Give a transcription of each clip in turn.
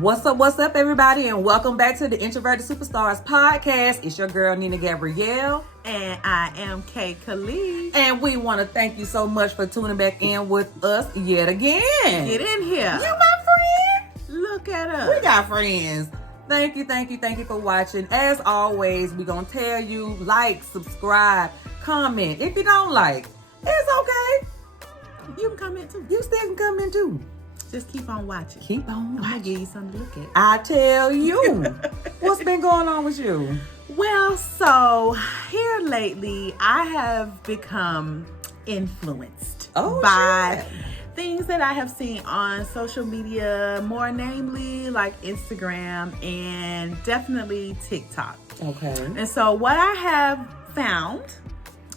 What's up, everybody, and welcome back to the Introverted Superstars podcast. It's your girl, Nina Gabrielle. And I am Khali. And we want to thank you so much for tuning back in with us yet again. Get in here. You my friend? Look at us. We got friends. Thank you for watching. As always, we're going to tell you, like, subscribe, comment. If you don't like, it's okay. You can come in too. You still can come in too. Just keep on watching. Keep on I'm watching. going to give you something to look at. I tell you. What's been going on with you? Well, so here lately, I have become influenced by things that I have seen on social media, more namely like Instagram and definitely TikTok. Okay. And so what I have found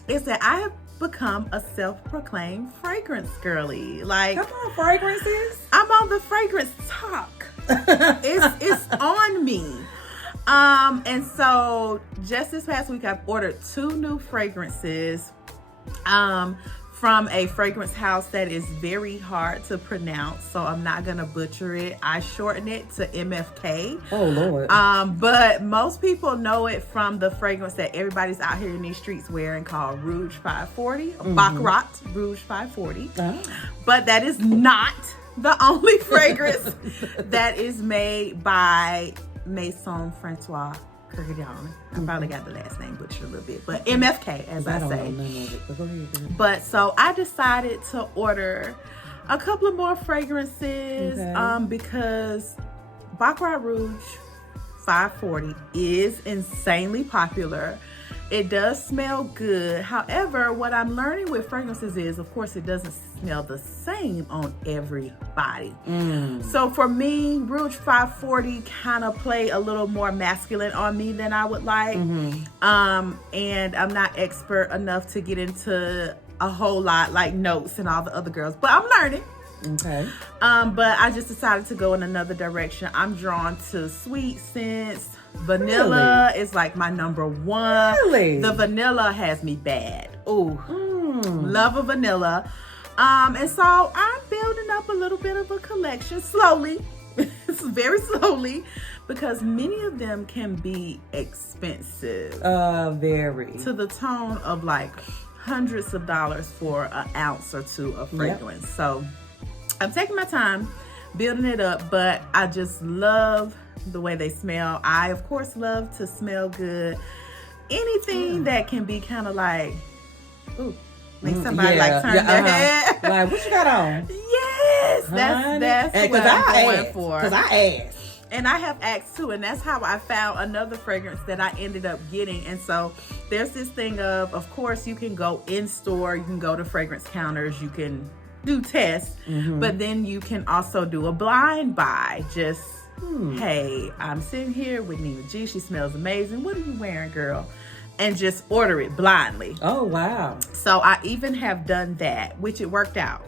is that I have become a self-proclaimed fragrance girly. Like, come on, fragrances. I'm on the fragrance talk. It's on me. And so just this past week, I've ordered 2 new fragrances from a fragrance house that is very hard to pronounce, so I'm not gonna butcher it. I shorten it to MFK. Oh Lord. But most people know it from the fragrance that everybody's out here in these streets wearing called Rouge 540, Baccarat Rouge 540. Oh. But that is not the only fragrance that is made by Maison Francois Kurkdjian. I probably got the last name butchered a little bit, but MFK, as I say. Know none of it, but go ahead. But so I decided to order a couple of more fragrances because Baccarat Rouge 540 is insanely popular. It does smell good. However, what I'm learning with fragrances is, of course, it doesn't smell the same on everybody. So for me, Rouge 540 kind of play a little more masculine on me than I would like. And I'm not expert enough to get into a whole lot like notes and all the other girls, but I'm learning. Okay. But I just decided to go in another direction. I'm drawn to sweet scents. Vanilla is like my number one. Really? The vanilla has me bad. Ooh, love a vanilla. And so I'm building up a little bit of a collection slowly. It's very slowly because many of them can be expensive. Very. To the tone of like hundreds of dollars for an ounce or 2 of fragrance. Yep. So I'm taking my time building it up, but I just love the way they smell. I, of course, love to smell good. Anything that can be kind of like, ooh, make somebody like turn their head. Like, what you got on? Yes, that's what I'm going for. Because I asked. And I have asked too, and that's how I found another fragrance that I ended up getting. And so there's this thing of course, you can go in store, you can go to fragrance counters, you can do tests, but then you can also do a blind buy. Just, hey, I'm sitting here with Nina G. She smells amazing. What are you wearing, girl? And just order it blindly. Oh, wow. So I even have done that, which it worked out.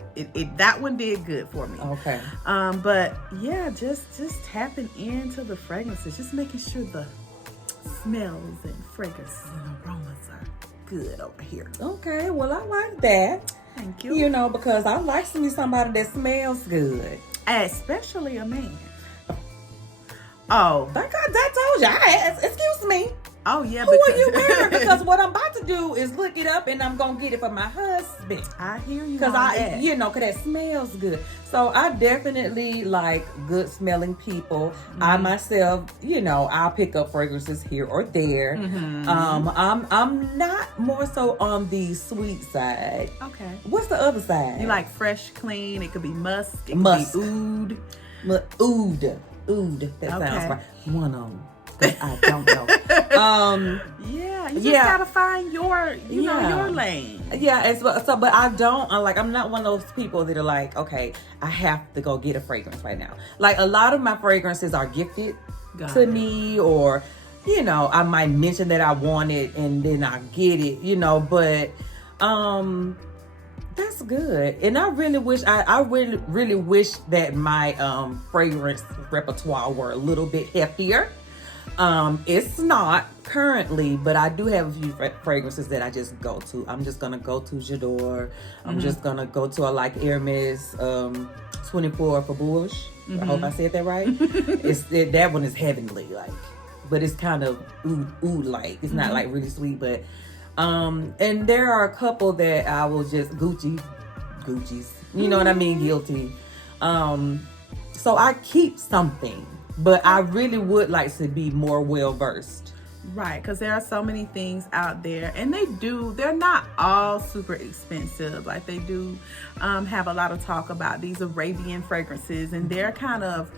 That one did good for me. Okay. But yeah, just tapping into the fragrances, just making sure the smells and fragrances and aromas are good over here. Okay, well, I like that. Thank you. You know, because I like to see somebody that smells good. Especially a man. Oh. Like I told you, I asked, excuse me. Oh, yeah. Who are you wearing? Because what I'm about to do is look it up and I'm going to get it for my husband. I hear you. Because because that smells good. So I definitely like good smelling people. I myself, I'll pick up fragrances here or there. I'm not more so on the sweet side. Okay. What's the other side? You like fresh, clean. It could be musk. It Musk. could be oud. Oud. That sounds right. One of them. I don't know. You just gotta find your lane. Yeah, but I don't. I'm not one of those people that are like, okay, I have to go get a fragrance right now. Like a lot of my fragrances are gifted to me, or I might mention that I want it and then I get it. But that's good. And I really wish I really wish that my fragrance repertoire were a little bit heftier. It's not currently, but I do have a few fragrances that I just go to. I'm just gonna go to J'adore. I'm just gonna go to I like Hermes 24 for Bush. I hope I said that right. That one is heavenly, like, but it's kind of oud like. It's not like really sweet, but and there are a couple that I will just Gucci's. You know what I mean? Guilty. So I keep something, but I really would like to be more well versed. Right, because there are so many things out there, and they're not all super expensive. Like, they do have a lot of talk about these Arabian fragrances, and they're kind of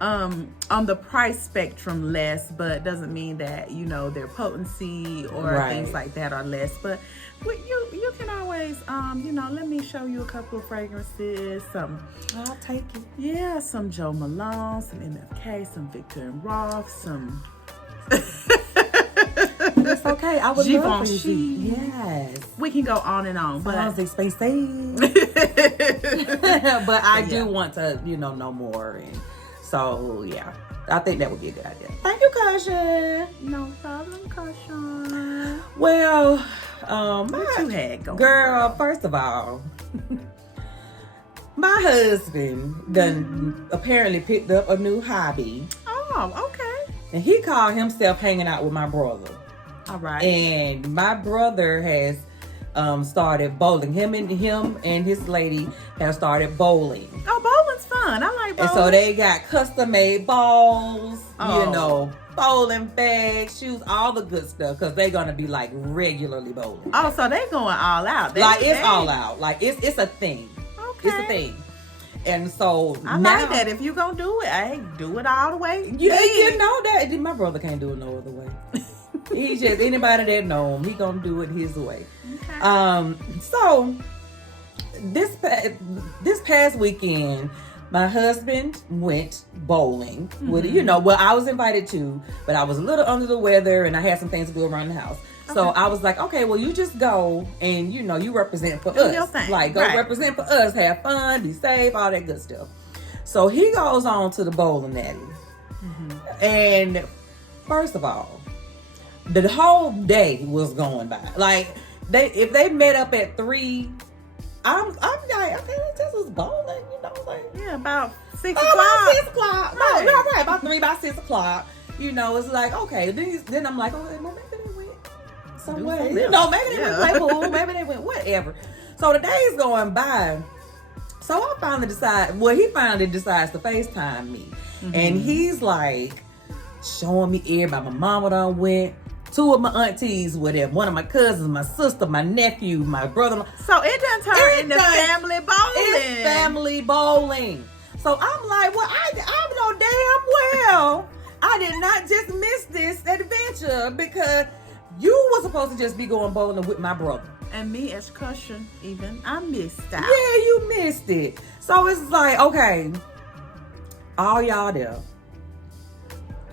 on the price spectrum less, but doesn't mean that, you know, their potency or things like that are less. But you can always, you know, let me show you a couple of fragrances. I'll take it. Yeah, some Joe Malone, some MFK, some Victor and Rolf, some... It's okay. I would love for you. Yes. We can go on and on. But expensive. But I do want to, you know more. And so, yeah. I think that would be a good idea. Thank you, Kasha. No problem, Kasha. Well, what you had going? Girl, first of all, my husband done apparently picked up a new hobby. Oh, okay. And he called himself hanging out with my brother. All right. And my brother has started bowling. Him and his lady have started bowling. Oh, bowling's fun. I like bowling. And so they got custom made balls, you know, bowling bags, shoes, all the good stuff, because they're gonna be like regularly bowling. Oh, so they going all out. It's all out. Like it's a thing. Okay. It's a thing. And so I like that. If you gonna do it, hey, do it all the way. Yeah, you know that. My brother can't do it no other way. He's just anybody that know him, he gonna do it his way. Okay. So this past weekend, my husband went bowling with I was invited to, but I was a little under the weather and I had some things to do around the house. Okay. So I was like, okay, well, you just go and you represent for us. Your thing. Like go represent for us, have fun, be safe, all that good stuff. So he goes on to the bowling alley, and first of all, the whole day was going by. Like if they met up at 3, I'm like, okay, this was bowling, like about 6 o'clock. About 6 o'clock. Right. No, right, about 3, about 6 o'clock. It's like, okay. Then I'm like, okay, well, maybe they went somewhere. Maybe they went play pool, maybe they went whatever. So the day's going by. So I finally he finally decides to FaceTime me. And he's like showing me everybody. My mama done went. 2 of my aunties, whatever. One of my cousins, my sister, my nephew, my brother. So it done turned into family bowling. It's family bowling. So I'm like, well, I know damn well I did not just miss this adventure because you were supposed to just be going bowling with my brother. And me as cushion, even, I missed out. Yeah, you missed it. So it's like, okay, all y'all there.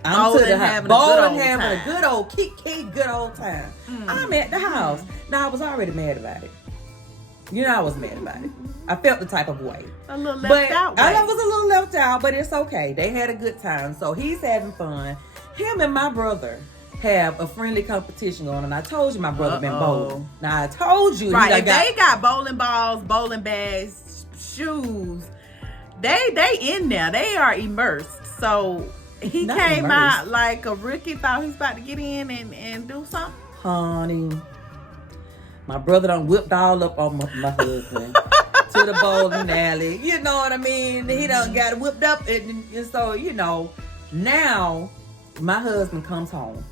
I'm to the having a good old good old time. I'm at the house. Now I was already mad about it. I was mad about it. I felt the type of way. A little left out. I was a little left out, but it's okay. They had a good time, so he's having fun. Him and my brother have a friendly competition going, and I told you my brother been bowling. Now I told you, right? If they got bowling balls, bowling bags, shoes, they in there. They are immersed. So. He not came immersed. Out like a rookie, thought he was about to get in and do something. Honey, my brother done whipped all up on my husband to the bowling alley. You know what I mean? He done got whipped up. And so, now my husband comes home.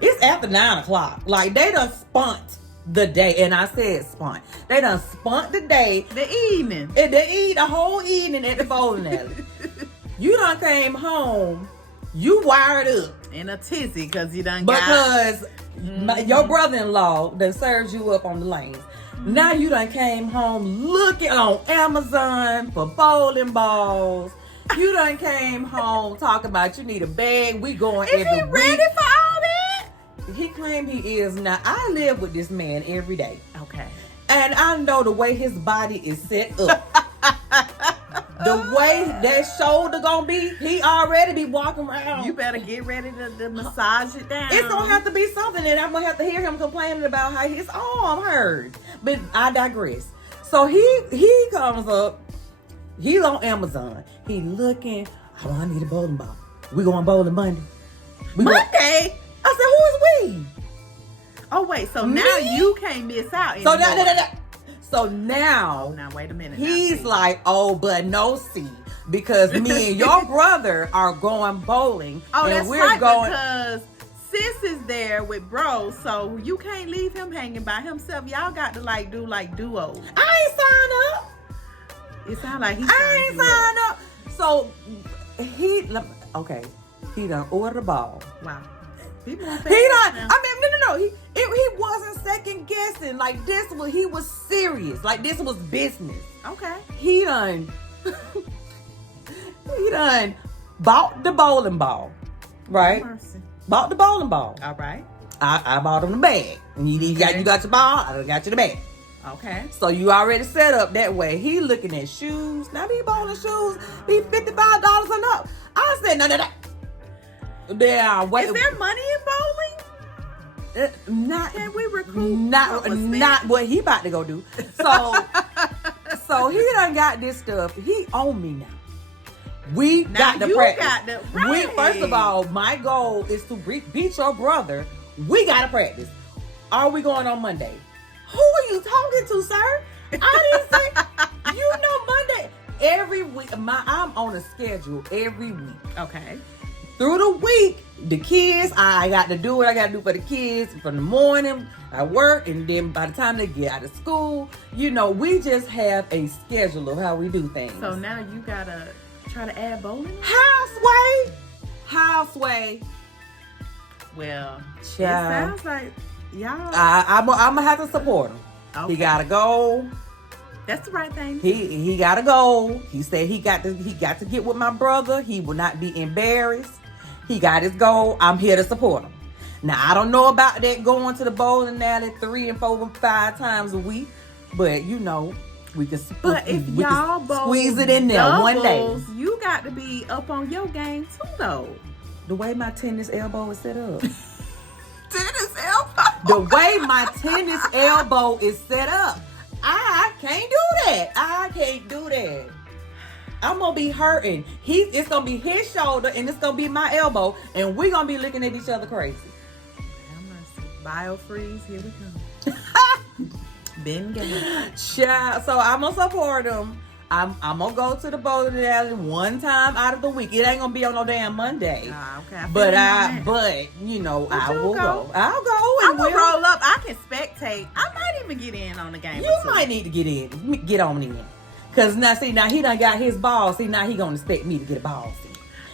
It's after 9 o'clock. Like, they done spunt the day. And I said spunt. They done spunt the day. The evening. The whole evening at the bowling alley. You done came home. You wired up in a tizzy because you done because your brother-in-law done serves you up on the lanes. Now you done came home looking on Amazon for bowling balls. You done came home talking about you need a bag. We going every week. Is he ready for all that? He claimed he is. Now I live with this man every day. Okay. And I know the way his body is set up. The way that shoulder gonna be, he already be walking around. You better get ready to massage it down. It's gonna have to be something, and I'm gonna have to hear him complaining about how his arm hurts. But I digress. So he comes up. He's on Amazon. He looking. Oh, I need a bowling ball. We going bowling Monday. Monday? I said, who is we? Oh wait, so now you can't miss out So anymore. So now, wait a minute. he's like, oh, but no, see, because me and your brother are going bowling. Oh, and that's we're right, going. because sis is there with bro, so you can't leave him hanging by himself. Y'all got to do duos. I ain't signed up. It sounds like I ain't signed up. So he done ordered the ball. Wow. He done. I mean, no. He wasn't second guessing. Like he was serious. Like this was business. Okay. He done bought the bowling ball, right? Mercy. Bought the bowling ball. All right. I bought him the bag. And you got your ball. I got you the bag. Okay. So you already set up that way. He looking at shoes. Now these bowling shoes be $55 and up. I said no. Yeah, wait. Is there money in bowling? Not. Can we recruit? Not what he about to go do. So he done got this stuff. He own me now. We got to practice. First of all, my goal is to beat your brother. We got to practice. Are we going on Monday? Who are you talking to, sir? I didn't say. Monday. Every week, I'm on a schedule every week. Okay. Through the week, the kids, I got to do what I got to do for the kids. From the morning, I work, and then by the time they get out of school, we just have a schedule of how we do things. So now you gotta try to add bowling? Houseway. Well, Child. it sounds like y'all. I'm gonna have to support him. Okay. He gotta go. That's the right thing. He gotta go. He said he got to get with my brother. He will not be embarrassed. He got his goal. I'm here to support him. Now I don't know about that going to the bowling alley 3 and 4 and 5 times a week, but we can. But if y'all both squeeze it in there one day, you got to be up on your game too, though. The way my tennis elbow is set up. Tennis elbow. The way my tennis elbow is set up, I can't do that. I'm gonna be hurting. It's gonna be his shoulder and it's gonna be my elbow, and we're gonna be looking at each other crazy. Biofreeze, here we come. Been game. So I'm gonna support him. I'm gonna go to the bowling alley one time out of the week. It ain't gonna be on no damn Monday. Okay. But I will go. I'll go. I'm gonna roll up. I can spectate. I might even get in on the game. You might need to get on in. Cause now he done got his ball. See, now he gonna expect me to get a ball.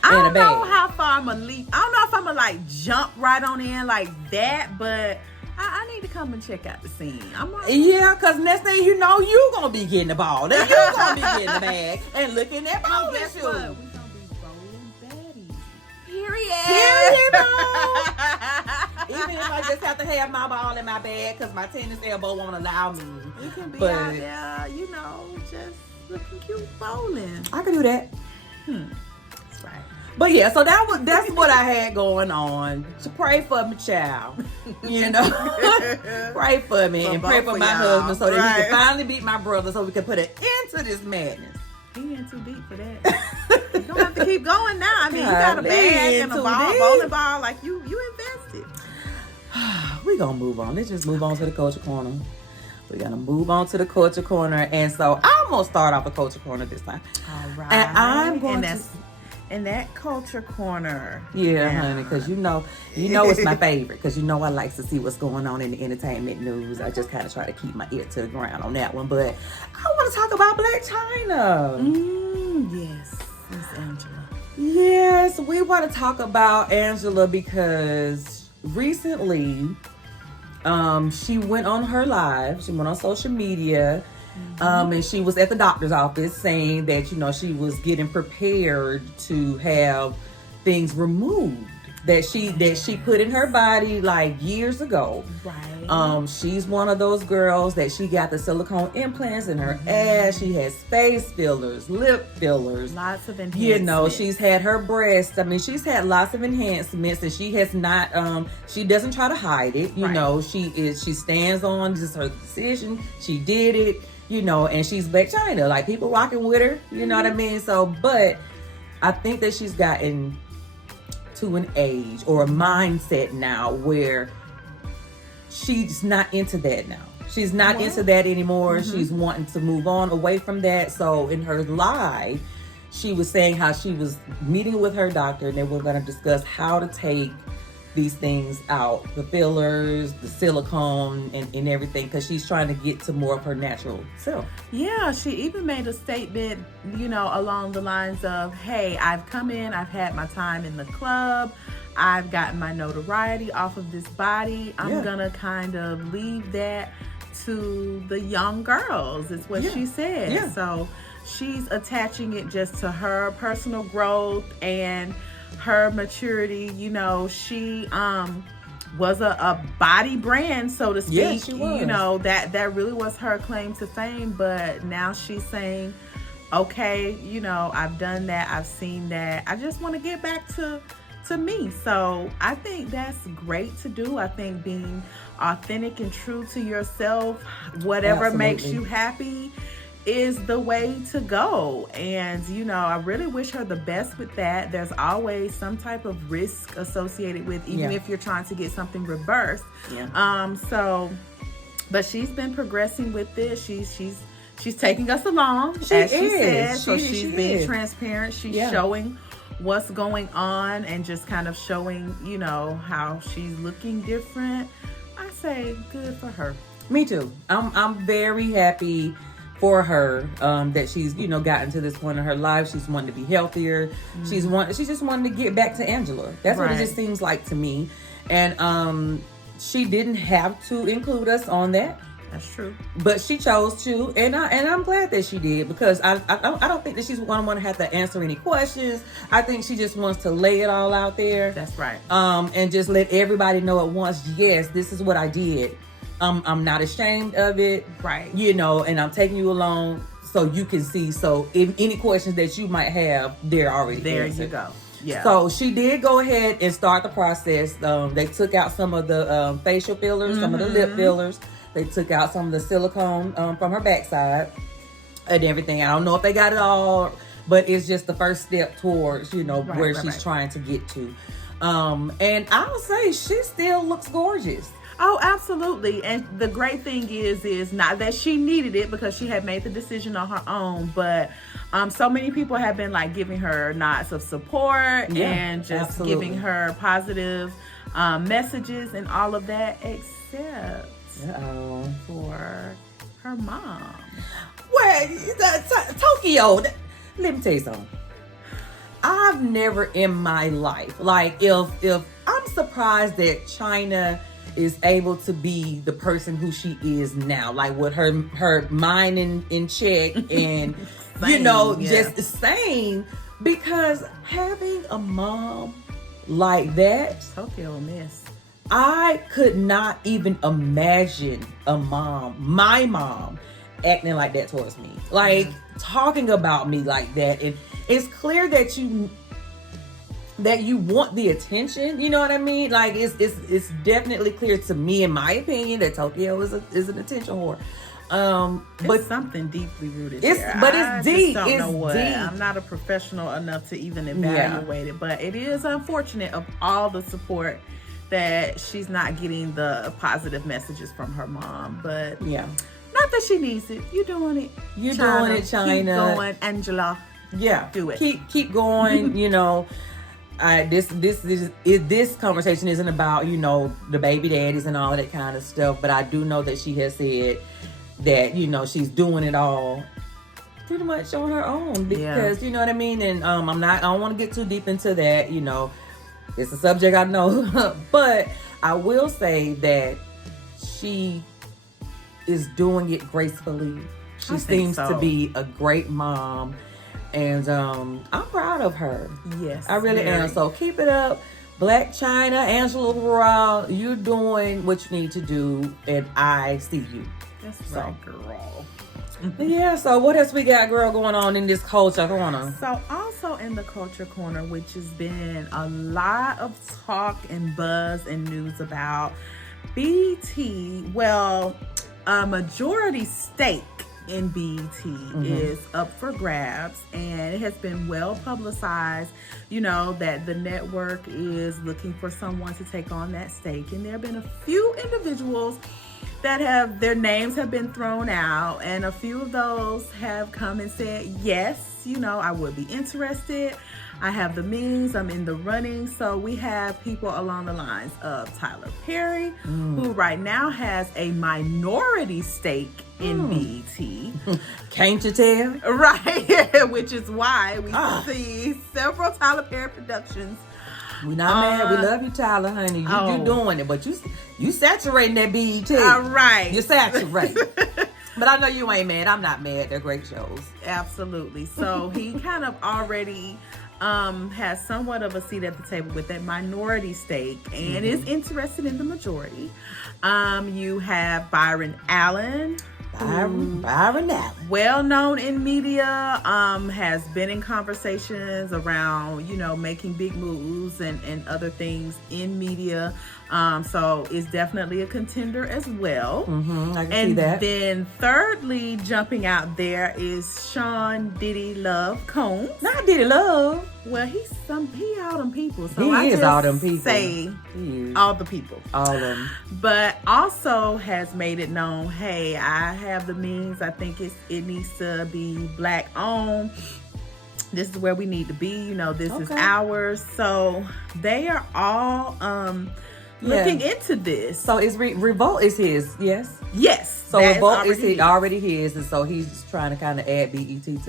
I don't know how far I'm gonna leap. I don't know if I'm gonna jump right on in like that, but I need to come and check out the scene. Yeah, cause next thing you know, you gonna be getting the ball. Then you gonna be getting the bag and looking at bowling shoes. We're gonna be bowling baddies. Period. Even if I just have to have my ball in my bag, cause my tennis elbow won't allow me. We can be out there, just looking cute bowling. I can do that. That's right. But yeah, so that's what I had going on. So pray for me, child. Pray for me and pray for my husband so that he can finally beat my brother so we can put an end to this madness. He in too deep for that. You don't have to keep going now. I mean, you got a bag and a bowling ball. Like you invested. We're gonna move on. Let's just move on to the culture corner. We're gonna move on to the culture corner, and so I'm gonna start off the culture corner this time. All right. And I'm going to. In that culture corner. Yeah, honey, because you know it's my favorite. Because I like to see what's going on in the entertainment news. I just kind of try to keep my ear to the ground on that one. But I want to talk about Black Chyna. Yes, Miss Angela. Yes, we want to talk about Angela because recently, she went on her live. She went on social media. And she was at the doctor's office saying that, she was getting prepared to have things removed that she put in her body like years ago. Right. She's one of those girls that she got the silicone implants in her ass. She has face fillers, lip fillers, lots of enhancements. You know, she's had her breasts. I mean, she's had lots of enhancements, and she has not. She doesn't try to hide it. You know, she stands on just her decision. She did it. You know, and she's Black Chyna. Like, people rocking with her. You know what I mean? So, but I think that she's gotten to an age or a mindset now where she's not into that now. She's not into that anymore. She's wanting to move on away from that. So in her live, she was saying how she was meeting with her doctor and they were going to discuss how to take these things out, the fillers, the silicone, and everything, because she's trying to get to more of her natural self. Yeah, she even made a statement, you know, along the lines of, hey, I've come in, I've had my time in the club, I've gotten my notoriety off of this body. I'm gonna kind of leave that to the young girls, is what she said. Yeah. So she's attaching it just to her personal growth and her maturity. You know, she was a body brand, so to speak. Yeah, she was. You know, that really was her claim to fame, but now she's saying, okay, you know, I've done that, I've seen that, I just want to get back to me. So I think that's great to do. I think being authentic and true to yourself, whatever makes you happy, is the way to go. And you know, I really wish her the best with that. There's always some type of risk associated with, even if you're trying to get something reversed. So but she's been progressing with this. She's taking us along, as she said. So she's being transparent. She's showing what's going on and just kind of showing, you know, how she's looking different. I say good for her. Me too. I'm very happy for her that she's, you know, gotten to this point in her life. She's wanting to be healthier. She's just wanting to get back to Angela. That's what it just seems like to me. And she didn't have to include us on that. That's true. But she chose to, and I'm glad that she did, because I don't think that she's going to want to have to answer any questions. I think she just wants to lay it all out there. That's right. And just let everybody know at once, yes, this is what I did. I'm not ashamed of it. Right. You know, and I'm taking you along so you can see. So if any questions that you might have, they're already there. Answered. You go. Yeah. So she did go ahead and start the process. They took out some of the facial fillers, some of the lip fillers. They took out some of the silicone from her backside and everything. I don't know if they got it all, but it's just the first step towards, you know, where she's trying to get to. And I would say she still looks gorgeous. Oh, absolutely. And the great thing is not that she needed it, because she had made the decision on her own, but so many people have been like giving her nods of support and just giving her positive messages and all of that, except for her mom. Well, Tokyo, let me tell you something. I've never in my life, like, if I'm surprised that Chyna is able to be the person who she is now, like with her mind in check and you know, just sane, because having a mom like that, Tokyo miss. I could not even imagine my mom acting like that towards me, like talking about me like that. And it's clear that you want the attention, you know what I mean? Like it's definitely clear to me, in my opinion, that Tokyo is an attention whore. But something deeply rooted it's there. But it's deep. I just don't it's know what. Deep. I'm not a professional enough to even evaluate it, but it is unfortunate of all the support that she's not getting the positive messages from her mom. But not that she needs it. You're doing it. You're doing it, Chyna. Keep going, Angela. Yeah, do it. Keep going. You know, this conversation isn't about, you know, the baby daddies and all that kind of stuff. But I do know that she has said that, you know, she's doing it all pretty much on her own, because you know what I mean. And I don't want to get too deep into that. You know, it's a subject I know, but I will say that she is doing it gracefully. She seems to be a great mom, and I'm proud of her. Yes, I really am. So keep it up. Black Chyna, Angela Raw, you're doing what you need to do, and I see you. That's right, girl. Yeah, so what else we got, girl, going on in this culture corner? So also in the culture corner, which has been a lot of talk and buzz and news about BET. Well, a majority stake in BET is up for grabs, and it has been well publicized, you know, that the network is looking for someone to take on that stake. And there have been a few individuals that have their names have been thrown out, and a few of those have come and said, yes, you know, I would be interested. I have the means, I'm in the running. So we have people along the lines of Tyler Perry, who right now has a minority stake in BET. Can't you tell? Right, which is why we see several Tyler Perry productions. We're not mad. We love you, Tyler, honey. You doing it, but you saturating that BET. Right. You're saturating. But I know you ain't mad. I'm not mad. They're great shows. Absolutely. So he kind of already has somewhat of a seat at the table with that minority stake and is interested in the majority. You have Byron Allen. Byron Allen. Well known in media, has been in conversations around, you know, making big moves and other things in media. So is definitely a contender as well. I can see that. And then thirdly, jumping out there is Sean Diddy Love Combs. Not Diddy Love. Well, he all them people. So He is all them people. Say all the people. All of them. But also has made it known, hey, I have the means. I think it needs to be Black owned. This is where we need to be. You know, this is ours. So they are all looking into this. So is Revolt is his, yes? Yes. So Revolt is already his, and so he's just trying to kind of add BET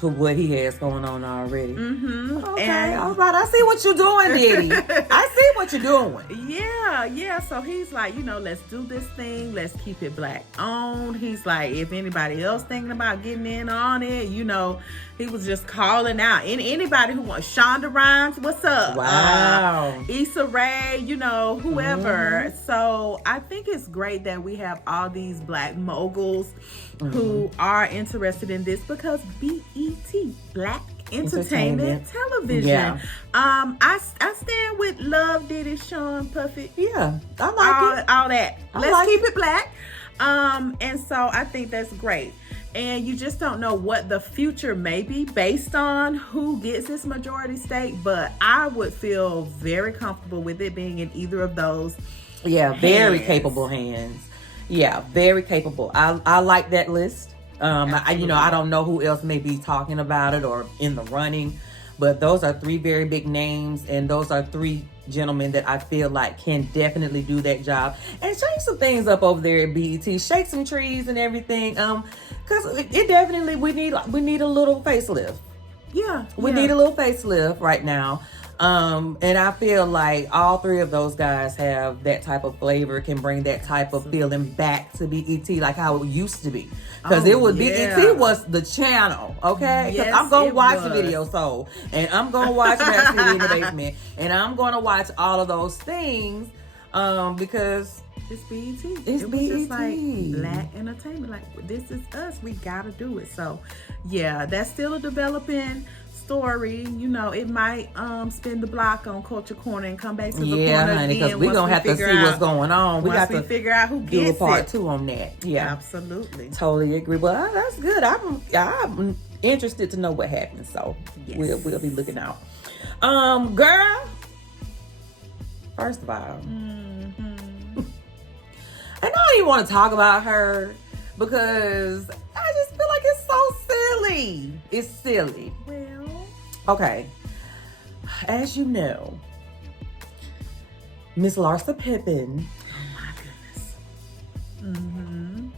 to what he has going on already. Okay, and all right. I see what you're doing, Diddy. I see what you're doing. Yeah. So he's like, you know, let's do this thing. Let's keep it Black owned. He's like, if anybody else thinking about getting in on it, you know, he was just calling out. Anybody who wants Shonda Rhimes, what's up? Wow. Issa Rae, you know, whoever. So I think it's great that we have all these Black moguls who are interested in this, because BET, Black Entertainment Television. Yeah. I stand with Love, Diddy, Sean, Puffy. Yeah, I like it. All that. Let's like keep it Black. And so I think that's great. And you just don't know what the future may be based on who gets this majority stake, but I would feel very comfortable with it being in either of those. Yeah, very capable hands. Yeah, very capable. I like that list. I don't know who else may be talking about it or in the running, but those are three very big names, and those are three gentlemen that I feel like can definitely do that job and shake some things up over there at BET, shake some trees and everything. Because it definitely we need a little facelift. Yeah, we need a little facelift right now. And I feel like all three of those guys have that type of flavor, can bring that type of feeling back to BET like how it used to be. Because BET was the channel, okay? Because Yes, I'm going to watch was. the Video Soul, and I'm going to watch Rap City in the Basement, and I'm going to watch all of those things because it's BET. It's it was just BET. like Black entertainment. Like, this is us. We got to do it. So, yeah, that's still a developing story. You know, it might spin the block on Culture Corner and come back to the corner honey, because again. we're going to have to see what's going on. We got to figure out who do gets a part it. 2 on that. Yeah, absolutely. Totally agree. Well, that's good. I'm interested to know what happens. So Yes. we'll be looking out. Girl, first of all, I don't even want to talk about her because I just feel like it's so silly. It's silly. Well, okay. As you know, Miss Larsa Pippen. oh my goodness.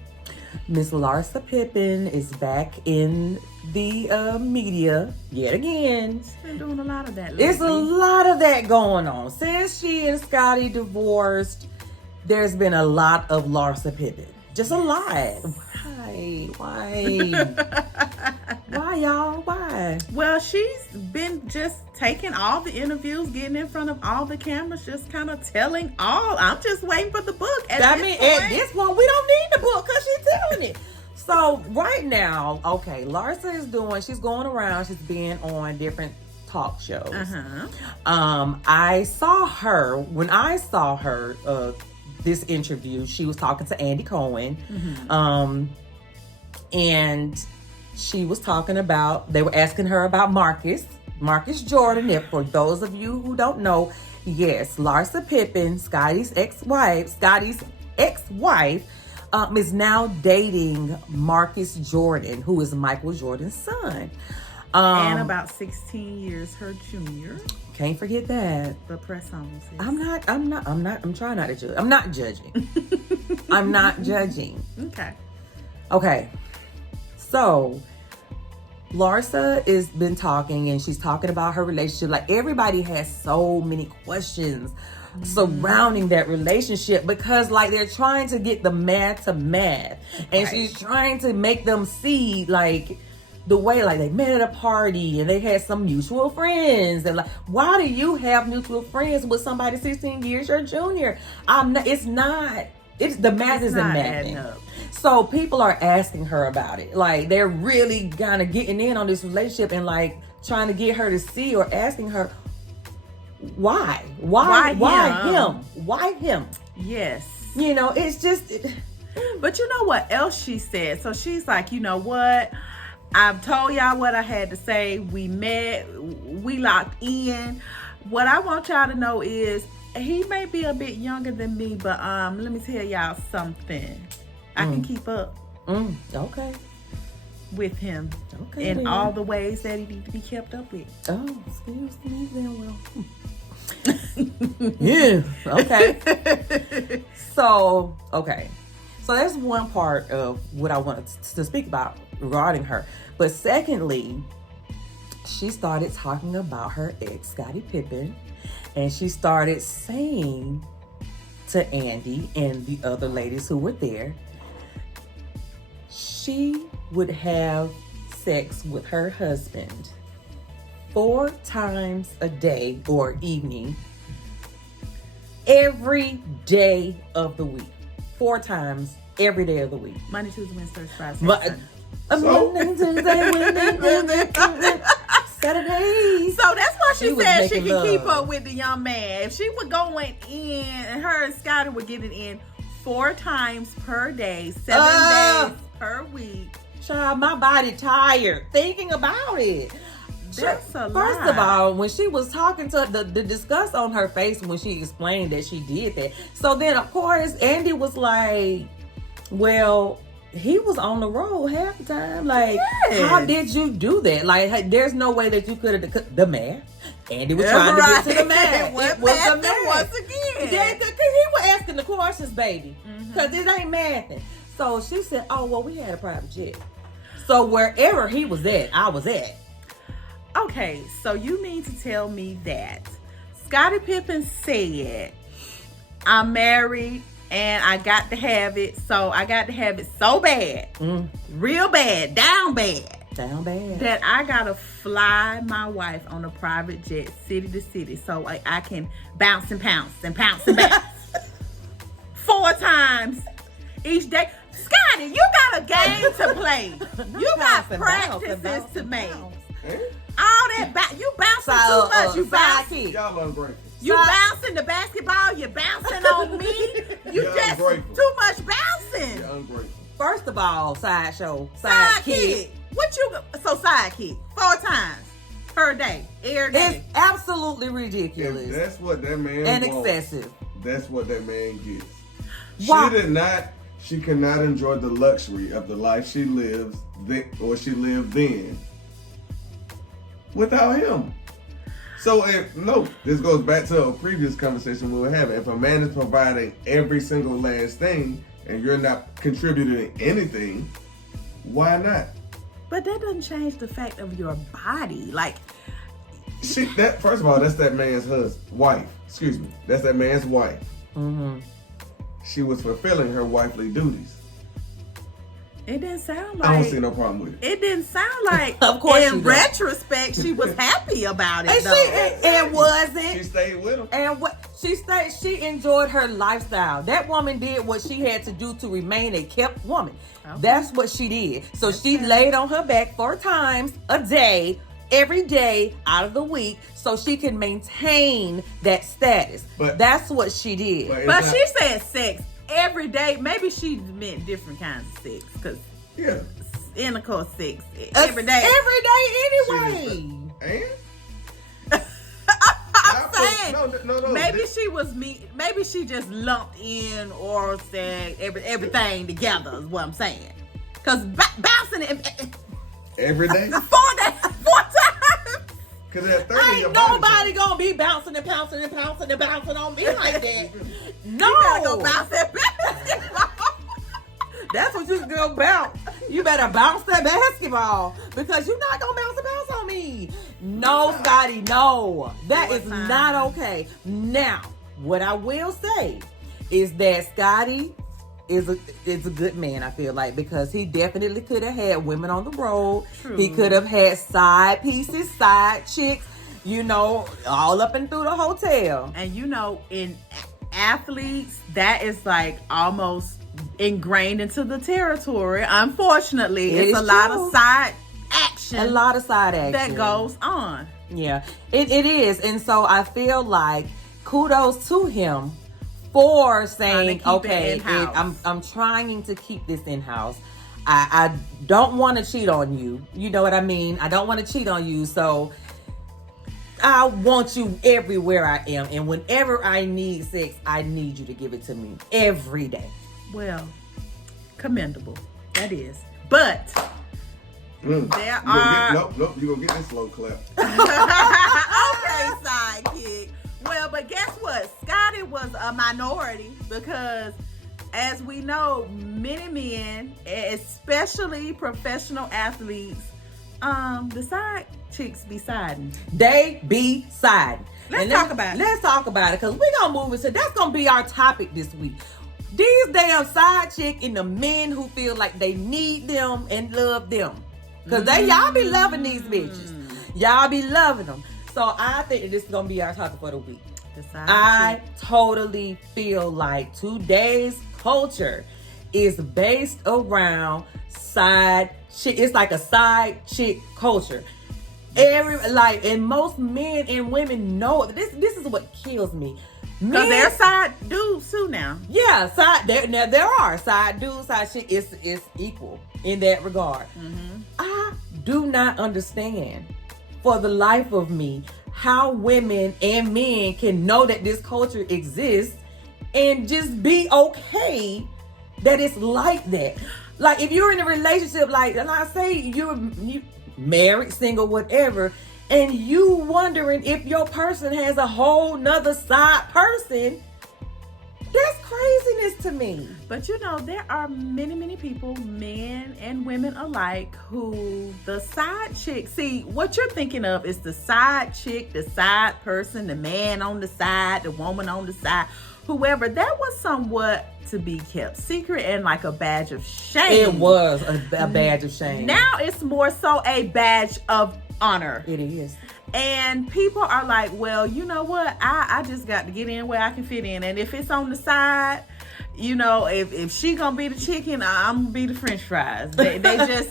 Miss Larsa Pippen is back in the media yet again. She's been doing a lot of that lately. There's a lot of that going on. Since she and Scottie divorced, there's been a lot of Larsa Pippen. Just a lot. Why? Why, y'all? Why? Well, she's been just taking all the interviews, getting in front of all the cameras, just kind of telling all. I'm just waiting for the book. At this point, we don't need the book because she's telling it. So right now, okay, Larsa is she's going around, she's being on different talk shows. I saw her, when I saw her, this interview, she was talking to Andy Cohen. And she was talking about, they were asking her about Marcus Jordan. If for those of you who don't know, yes, Larsa Pippen, Scottie's ex-wife, is now dating Marcus Jordan, who is Michael Jordan's son. And about 16 years her junior. Can't forget that. But press on, sis. I'm trying not to judge. I'm not judging. I'm not judging. Okay. So, Larsa has been talking, and she's talking about her relationship. Like, everybody has so many questions surrounding that relationship because, like, they're trying to get the math to math. And she's trying to make them see, like, the way, like, they met at a party and they had some mutual friends. And, like, why do you have mutual friends with somebody 16 years your junior? The math isn't mathing. So people are asking her about it. Like, they're really kind of getting in on this relationship and, like, trying to get her to see, or asking her, why him? Why him? Yes. You know, it's just. But you know what else she said? So she's like, you know what? I've told y'all what I had to say. We met. We locked in. What I want y'all to know is he may be a bit younger than me, but let me tell y'all something. I can keep up. Okay. With him. Okay. In all the ways that he needs to be kept up with. Oh, excuse me then. Well. Yeah. Okay. So that's one part of what I wanted to speak about regarding her. But secondly, she started talking about her ex, Scottie Pippen, and she started saying to Andy and the other ladies who were there, she would have sex with her husband 4 times a day or evening, every day of the week. 4 times every day of the week. Monday, Tuesday, Wednesday, Friday, Saturday. Saturday. So that's why she said she can keep up with the young man. If she were going in, and her and Scottie were getting in 4 times per day, 7 days per week. Child, my body tired thinking about it. That's a lot. First of all, when she was talking to the disgust on her face when she explained that she did that. So then, of course, Andy was like, well, he was on the road half the time. Like, how did you do that? Like, there's no way that you could have the math. Andy was trying to get to the math. It was the math. Once again. Yeah, because he was asking the questions, baby. Because it ain't mathing. So she said, oh, well, we had a private jet. So wherever he was at, I was at. Okay, so you mean to tell me that Scottie Pippen said, I'm married and I got to have it, so I got to have it so bad, real bad, down bad, that I got to fly my wife on a private jet city to city so I can bounce and pounce and bounce. 4 times each day. Scottie, you got a game to play. You got practices to make. All that you bouncing too much. You bouncing. Y'all ungrateful. You bouncing the basketball. You bouncing on me. You just ungrateful. Too much bouncing. You're ungrateful. First of all, sidekick. Sidekick 4 times per day, every day. It's absolutely ridiculous. If that's what that man and wants, excessive. That's what that man gets. Why? She cannot enjoy the luxury of the life she lives or she lived then without him. So this goes back to a previous conversation we were having. If a man is providing every single last thing and you're not contributing anything, why not? But that doesn't change the fact of your body. Like, first of all, that's that man's wife. Excuse me. That's that man's wife. Mm-hmm. She was fulfilling her wifely duties. It didn't sound like. I don't see no problem with it. It didn't sound like. Of course, in retrospect, she was happy about it. And it wasn't. She stayed with him. And what she stayed, she enjoyed her lifestyle. That woman did what she had to do to remain a kept woman. Okay. That's what she did. So she laid on her back 4 times a day, every day out of the week, so she can maintain that status. But that's what she did. But she said sex every day. Maybe she meant different kinds of sex, because intercourse sex every day. Every day anyway. And? I'm saying no, maybe she was maybe she just lumped in oral sex, everything together is what I'm saying. Because bouncing every day? 4 times. Because at 30, ain't nobody gonna be bouncing and pouncing and pouncing and bouncing on me like that. No. You better go bounce that basketball. That's what you go bounce. You better bounce that basketball, because you're not gonna bounce on me. No, Scottie, no. That is not okay. Now, what I will say is that Scottie is a good man, I feel like, because he definitely could have had women on the road. True. He could have had side pieces, side chicks, all up and through the hotel. And in athletes, that is like almost ingrained into the territory. Unfortunately, it's a lot of side action. A lot of side action that goes on. Yeah, it is. And so I feel like kudos to him for saying, okay, I'm trying to keep this in-house. I don't want to cheat on you. You know what I mean? I don't want to cheat on you. So I want you everywhere I am. And whenever I need sex, I need you to give it to me every day. Well, commendable. That is. But there are... Nope. You're going to get this slow clap. Okay, sidekick. Well, but guess what? Scottie was a minority, because as we know, many men, especially professional athletes, the side chicks be siding. They be siding. Let's talk about it, because we're going to move into, that's going to be our topic this week. These damn side chick and the men who feel like they need them and love them. Because y'all be loving these bitches. Y'all be loving them. So I think that this is going to be our topic for the week. I totally feel like today's culture is based around side chick. It's like a side chick culture. And most men and women know this is what kills me. Because they're side dudes too now. Yeah, there are side dudes, side chick. It's equal in that regard. Mm-hmm. I do not understand, for the life of me, how women and men can know that this culture exists and just be okay that it's like that. Like, if you're in a relationship, like, and I say you married, single, whatever, and you wondering if your person has a whole nother side person, that's craziness to me. But there are many, many people, men and women alike, who the side chick, see, what you're thinking of is the side chick, the side person, the man on the side, the woman on the side, whoever. That was somewhat to be kept secret and like a badge of shame. It was a badge of shame. Now it's more so a badge of honor. It is. And people are like, well, you know what? I just got to get in where I can fit in. And if it's on the side, if she gonna be the chicken, I'm gonna be the french fries. They just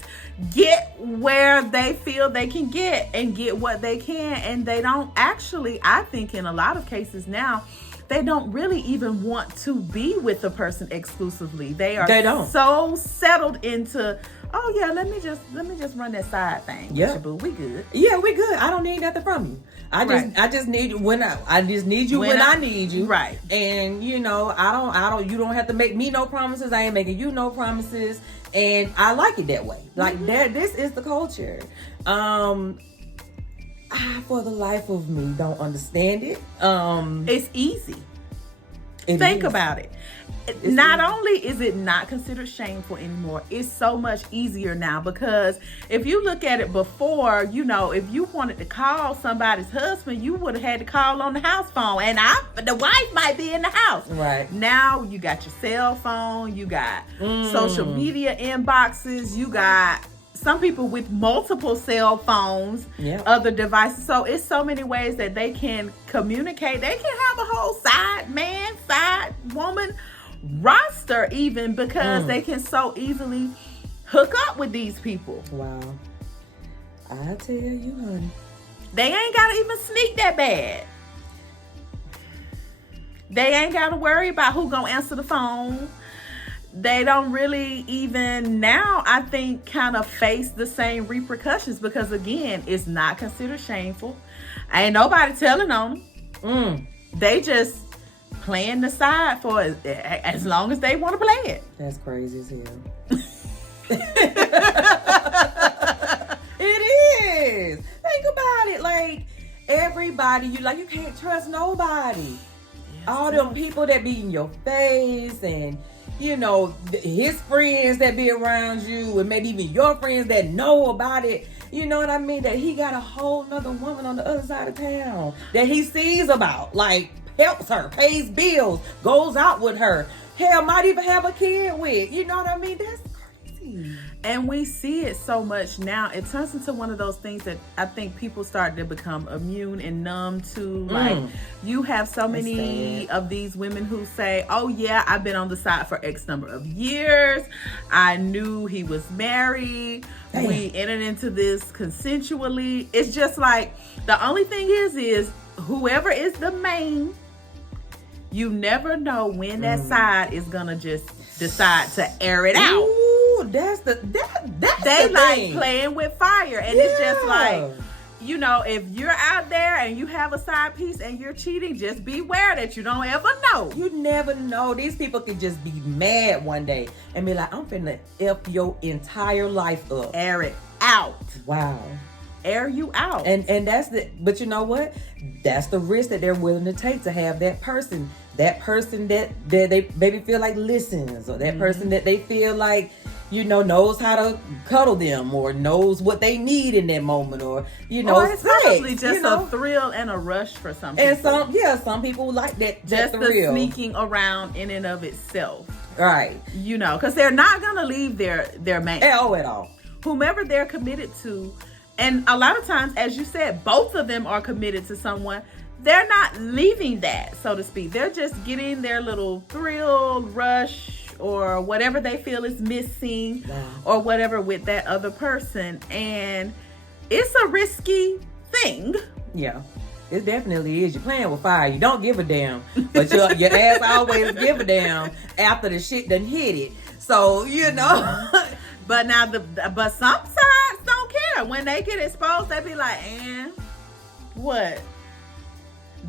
get where they feel they can get and get what they can. And they don't actually, I think in a lot of cases now, they don't really even want to be with the person exclusively. They don't. So settled into, oh yeah, let me just run that side thing. Yeah, boo, we good. Yeah, we good. I don't need nothing from you. I just need you when I need you. Right. And you don't have to make me no promises. I ain't making you no promises. And I like it that way. Like that. This is the culture. I, for the life of me, don't understand it. It's easy. Think about it. Not only is it not considered shameful anymore, it's so much easier now, because if you look at it before, you know, if you wanted to call somebody's husband, you would have had to call on the house phone, and the wife might be in the house. Right. Now you got your cell phone, you got social media inboxes, you got some people with multiple cell phones, other devices. So it's so many ways that they can communicate. They can have a whole side man, side woman roster even, because they can so easily hook up with these people. Wow. I tell you, honey. They ain't got to even sneak that bad. They ain't got to worry about who gonna answer the phone. They don't really even now, I think, kind of face the same repercussions, because again, it's not considered shameful. Ain't nobody telling on them. They just playing the side for as long as they want to play it. That's crazy as hell. It is. Think about it. Like, everybody, you can't trust nobody. Yes, all them people that be in your face, and you know, his friends that be around you, and maybe even your friends that know about it. You know what I mean? That he got a whole nother woman on the other side of town that he sees about, like, helps her, pays bills, goes out with her, hell, might even have a kid with. You know what I mean? That's crazy. And we see it so much now. It turns into one of those things that I think people start to become immune and numb to. Like, you have so many of these women who say, oh yeah, I've been on the side for X number of years. I knew he was married. Damn. We entered into this consensually. It's just like, the only thing is whoever is the main, you never know when that side is gonna just decide to air it out. Ooh, that's they the like thing. playing with fire, and it's just like, you know, if you're out there and you have a side piece and you're cheating, just beware that you don't ever know. You never know. These people could just be mad one day and be like, I'm finna F your entire life up. Air it out. Wow. Air you out. And that's but you know what? That's the risk that they're willing to take, to have that person that they maybe feel like listens, or that person that they feel like, you know, knows how to cuddle them, or knows what they need in that moment, or, you know, or it's probably just a thrill and a rush for some people. And some people like that just thrill. The sneaking around in and of itself. Right. You know, because they're not gonna leave their man. At all. Whomever they're committed to. And a lot of times, as you said, both of them are committed to someone. They're not leaving that, so to speak. They're just getting their little thrill, rush, or whatever they feel is missing, or whatever with that other person. And it's a risky thing. Yeah, it definitely is. You're playing with fire. You don't give a damn. But your ass always give a damn after the shit done hit it. So, you know. But now, but some sides don't care. When they get exposed, they be like, and what?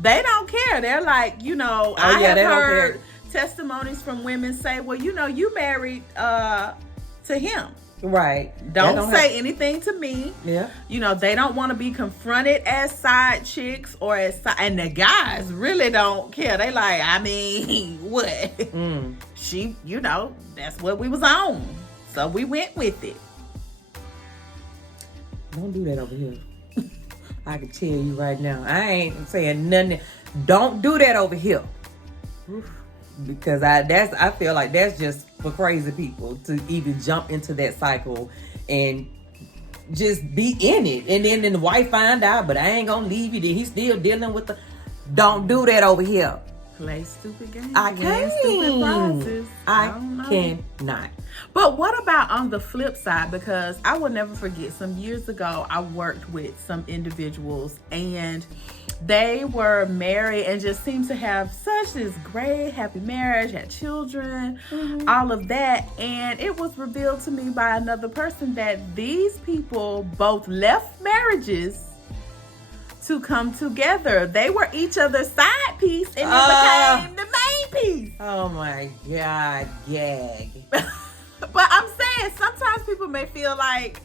They don't care. They're like, you know, I have heard testimonies from women say, well, you know, you married to him. Right. Don't say anything to me. Yeah. You know, they don't want to be confronted as side chicks or and the guys really don't care. They like, I mean, what? She, you know, that's what we was on. So we went with it. Don't do that over here. I can tell you right now. I ain't saying nothing. Don't do that over here. Because I feel like that's just for crazy people to even jump into that cycle and just be in it. And then the wife find out, but I ain't gonna leave you. Then he's still dealing with the. Don't do that over here. Play stupid games. I can't. Stupid prizes. I cannot. But what about on the flip side? Because I will never forget, some years ago, I worked with some individuals, and they were married and just seemed to have such this great, happy marriage, had children, all of that. And it was revealed to me by another person that these people both left marriages to come together. They were each other's side piece, and it became the main piece. Oh my God, gag. But I'm saying, sometimes people may feel like,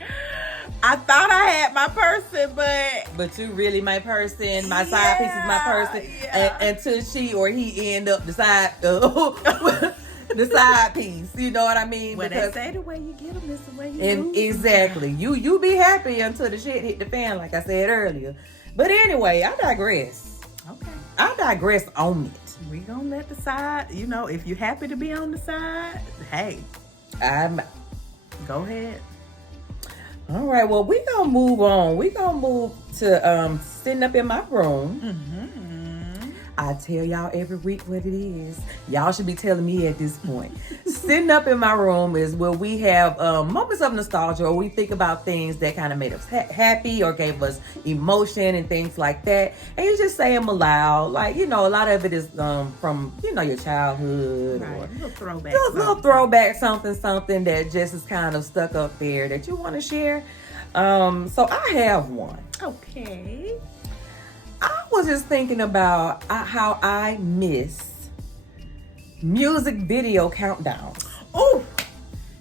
I thought I had my person, but you really my person. My side piece is my person. Yeah. Until she or he end up the side piece. You know what I mean? Well, because they say the way you get them is the way you and lose. exactly. You be happy until the shit hit the fan, like I said earlier. But anyway, I digress. Okay. I digress on it. We gonna let the side, if you're happy to be on the side, hey, go ahead. All right, well, we gonna move on. We gonna move to sitting up in my room. Mm-hmm. I tell y'all every week what it is. Y'all should be telling me at this point. Sitting up in my room is where we have moments of nostalgia, or we think about things that kind of made us happy or gave us emotion and things like that. And you just say them aloud. Like, a lot of it is from, your childhood. Right. Or little throwback. little throwback, something that just is kind of stuck up there that you want to share. So I have one. Okay. I was just thinking about how I miss music video countdowns. Oh,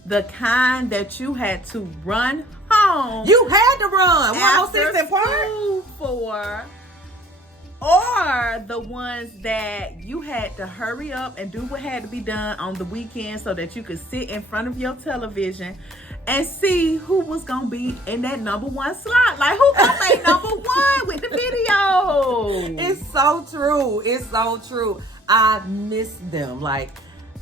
the kind that you had to run home. You had to run. After 106 and Park. school for, or the ones that you had to hurry up and do what had to be done on the weekend so that you could sit in front of your television and see who was gonna be in that number one slot. Like, who gonna make number one with the video? It's so true. It's so true. I miss them. Like,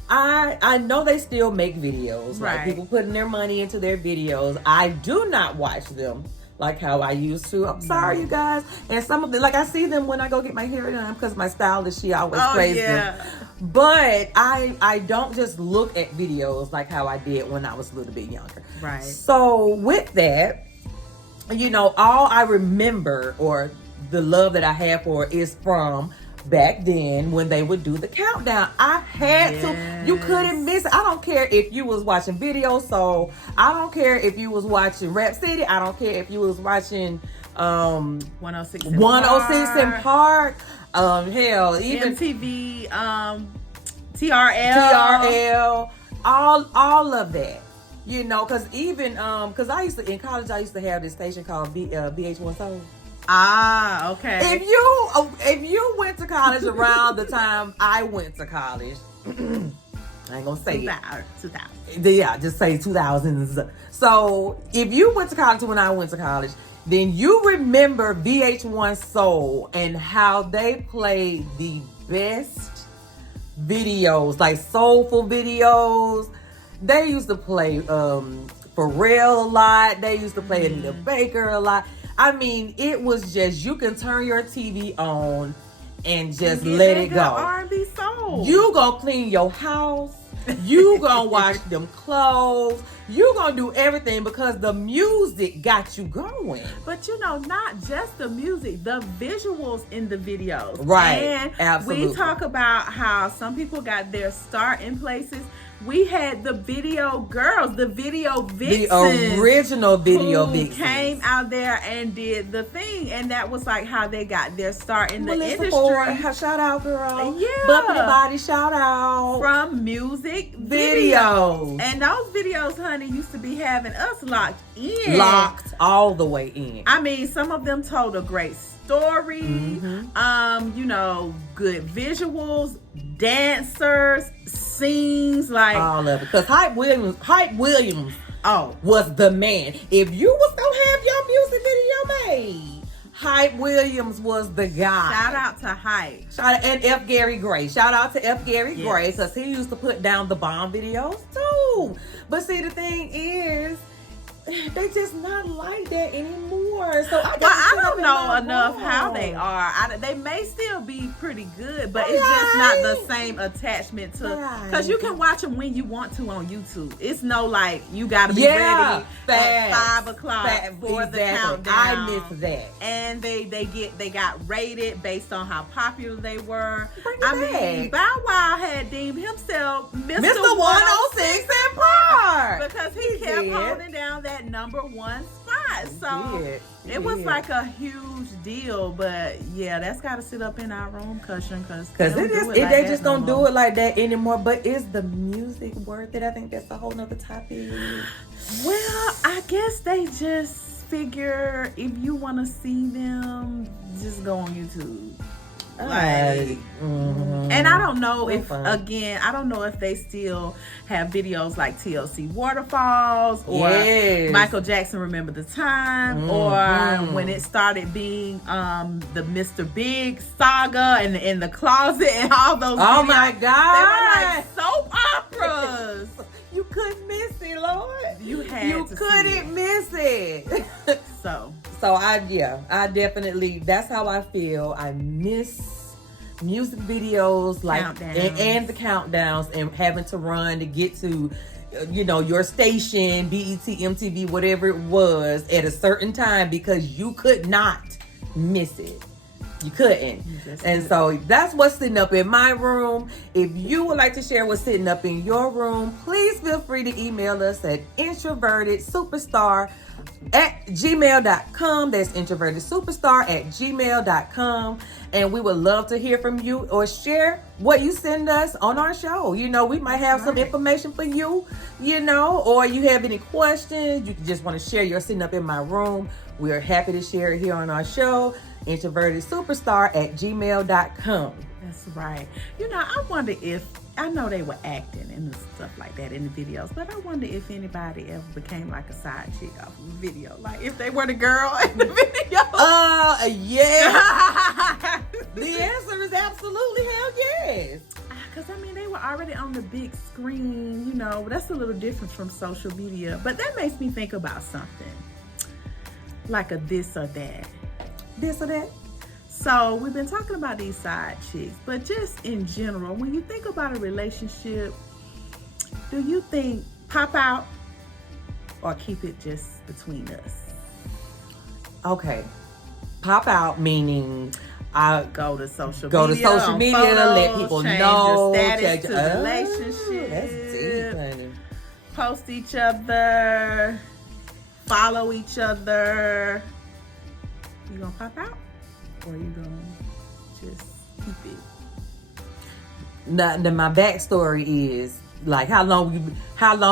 I know they still make videos. Right. Like, people putting their money into their videos. I do not watch them like how I used to. I'm sorry, you guys. And some of them, like, I see them when I go get my hair done because my stylist, she always plays them. But I don't just look at videos like how I did when I was a little bit younger. Right. So with that, all I remember, or the love that I have for it, is from back then when they would do the countdown. I had to. You couldn't miss it. I don't care if you was watching Video Soul. I don't care if you was watching Rap City. I don't care if you was watching 106 in Park. Hell, even MTV, TRL, all of that. Because even because in college I used to have this station called VH1 Soul. Ah, okay. If you went to college around the time I went to college, I ain't gonna say 2000. Yeah, just say 2000s. So if you went to college when I went to college, then you remember VH1 Soul and how they played the best videos, like soulful videos. They used to play Pharrell a lot. They used to play Anita Baker a lot. I mean, it was just, you can turn your TV on and just let it go. R&B soul. You gonna clean your house. You gonna wash them clothes. You gonna do everything because the music got you going. But not just the music, the visuals in the videos. Right. And absolutely. we talk about how some people got their start in places. We had the video girls, the video vixens. The original video vixens came out there and did the thing. And that was like how they got their start in the Melissa industry. Ford, shout out, girl. Yeah. Bumping the Body, shout out. From music videos. And those videos, honey, used to be having us locked in. Locked all the way in. I mean, some of them told a great story. Good visuals, dancers, scenes, like all of it. Because Hype Williams was the man. If you was gonna have your music video made, Hype Williams was the guy. Shout out to Hype. And F. Gary Gray. Shout out to F. Gary Gray, because he used to put down the bomb videos too. But see, the thing is, they just not like that anymore. So I don't know enough how they are. They may still be pretty good, but it's just not the same attachment to, because you can watch them when you want to on YouTube. It's no like you got to be ready at 5 o'clock for the countdown. I miss that. And they got rated based on how popular they were. I mean, Bow Wow had deemed himself Mr. 106 in Park because he kept holding down that number one spot. So it was like a huge deal. But yeah, that's got to sit up in our room cushion because they just don't do it like that anymore. But is the music worth it? I think that's a whole nother topic. Well, I guess they just figure if you want to see them, just go on YouTube. Like, and I don't know if fun. again, I don't know if they still have videos like TLC Waterfalls or Michael Jackson Remember the Time or when it started being the Mr. Big saga and in the closet and all those Oh videos. my God. They were like soap operas. You couldn't miss it, Lord. You couldn't miss it. So I definitely, that's how I feel. I miss music videos like and the countdowns and having to run to get to your station, BET, MTV, whatever it was at a certain time because you could not miss it. You couldn't. And so that's what's sitting up in my room. If you would like to share what's sitting up in your room, please feel free to email us at introvertedsuperstar@gmail.com. That's introvertedsuperstar@gmail.com. And we would love to hear from you or share what you send us on our show. We might have some information for you, or you have any questions. You just want to share your sitting up in my room. We are happy to share it here on our show. introvertedsuperstar@gmail.com. That's right. I wonder if, I know they were acting and stuff like that in the videos, but I wonder if anybody ever became like a side chick off of a video. Like if they were the girl in the video. Yeah. The answer is absolutely hell yes. Because, they were already on the big screen, that's a little different from social media. But that makes me think about something. Like a this or that. This or that? So we've been talking about these side chicks, but just in general, when you think about a relationship, do you think pop out or keep it just between us? Okay. Pop out meaning I go to social media, photos, let people change know, your status to relationship. That's deep, honey. Post each other, follow each other. You gonna pop out? Or you gonna just keep it? Now, my backstory is like how long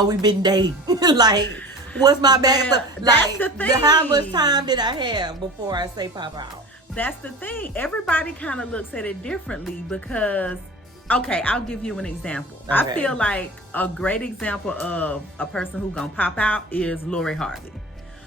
we been dating. Like, what's my backstory? That's the thing. How much time did I have before I say pop out? That's the thing. Everybody kind of looks at it differently because, okay, I'll give you an example. Okay. I feel like a great example of a person who gonna pop out is Lori Harvey.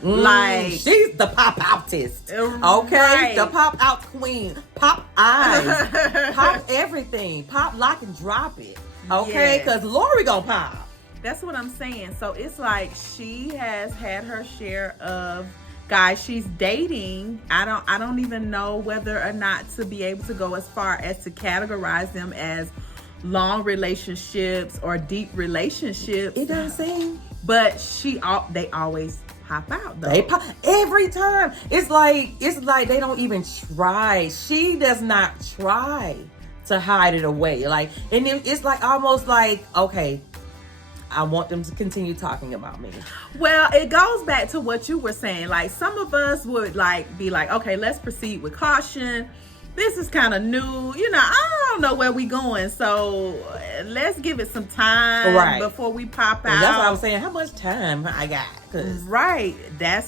Like she's the pop outist, okay? Right. The pop out queen, pop eyes, pop everything, pop lock and drop it, okay? Because Lori gonna pop. That's what I'm saying. So it's like she has had her share of guys she's dating. I don't even know whether or not to be able to go as far as to categorize them as long relationships or deep relationships. It doesn't seem, but they always pop out though. They pop every time. It's like they don't even try. She does not try to hide it away. Like, and it's like almost like, okay, I want them to continue talking about me. Well, it goes back to what you were saying. Like, some of us would be like, okay, let's proceed with caution. This is kind of new. I don't know where we going. So let's give it some time before we pop out. And that's what I'm saying. How much time I got? Right. That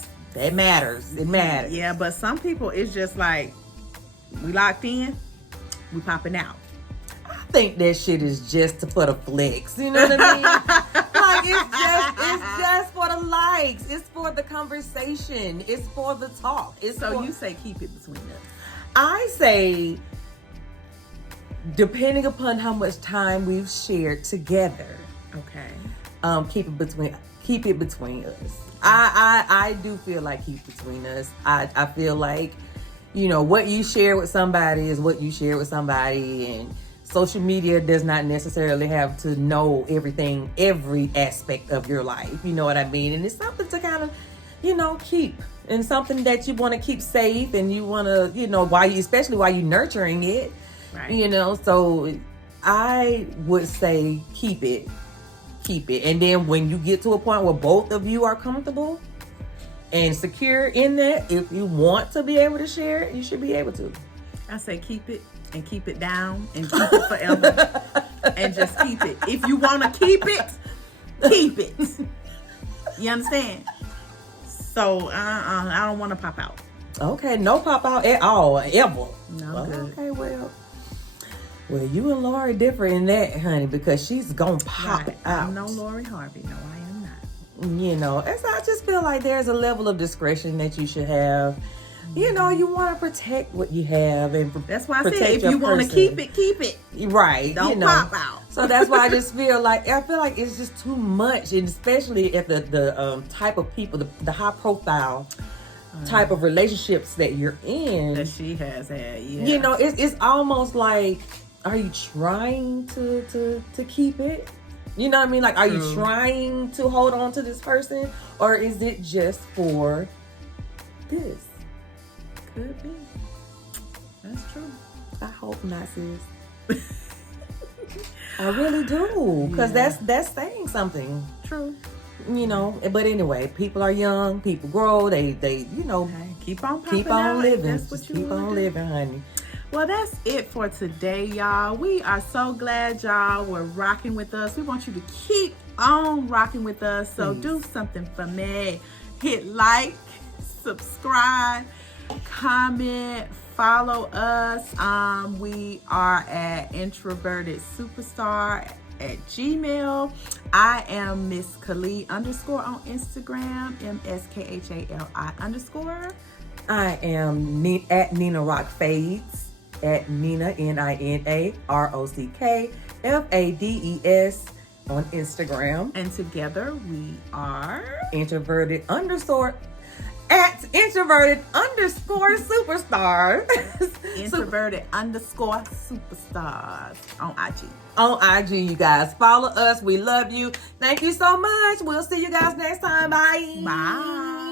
matters. It matters. Yeah, but some people, it's just like, we locked in, we popping out. I think that shit is just for the flex. You know what I mean? Like, it's just for the likes. It's for the conversation. It's for the talk. You say keep it between us. I say, depending upon how much time we've shared together, okay, keep it between us. I do feel like keep it between us. I feel like, what you share with somebody is what you share with somebody, and social media does not necessarily have to know everything, every aspect of your life. You know what I mean? And it's something to kind of, keep. And something that you want to keep safe, and you want to, especially while you're nurturing it, right. So I would say keep it. And then when you get to a point where both of you are comfortable and secure in that, if you want to be able to share it, you should be able to. I say keep it and keep it down and keep it forever and just keep it. If you want to keep it, keep it. You understand? So I don't want to pop out. Okay, no pop out at all, ever. No, well, good. Okay, well, you and Lori different in that, honey, because she's gonna pop Right. out. I'm no Lori Harvey. No, I am not. You know, I just feel like there's a level of discretion that you should have. You know, you want to protect what you have, and that's why I protect said if your you want to person. keep it. Right. Don't you know. pop out. So that's why I just feel like it's just too much, and especially at the type of people, the high profile type of relationships that you're in. That she has had. Yeah. You know, it's almost like, are you trying to keep it? You know what I mean? Like, are you trying to hold on to this person, or is it just for this? Could be. That's true. I hope not, sis. I really do, because that's saying something. True. You know, but anyway, people are young, people grow, they you know, keep on popping keep on out. living. That's what you Keep on living, honey. Well, that's it for today, y'all. We are so glad y'all were rocking with us. We want you to keep on rocking with us. So do something for me. Hit like, subscribe, comment, follow us. We are at Introverted Superstar at Gmail. I am Miss Khali _ on Instagram, MSKHALI_. I am at Nina Rock Fades, at Nina NINAROCKFADES on Instagram. And together we are Introverted _ at Introverted _Superstars. Introverted _Superstars on IG. On IG, you guys. Follow us. We love you. Thank you so much. We'll see you guys next time. Bye. Bye.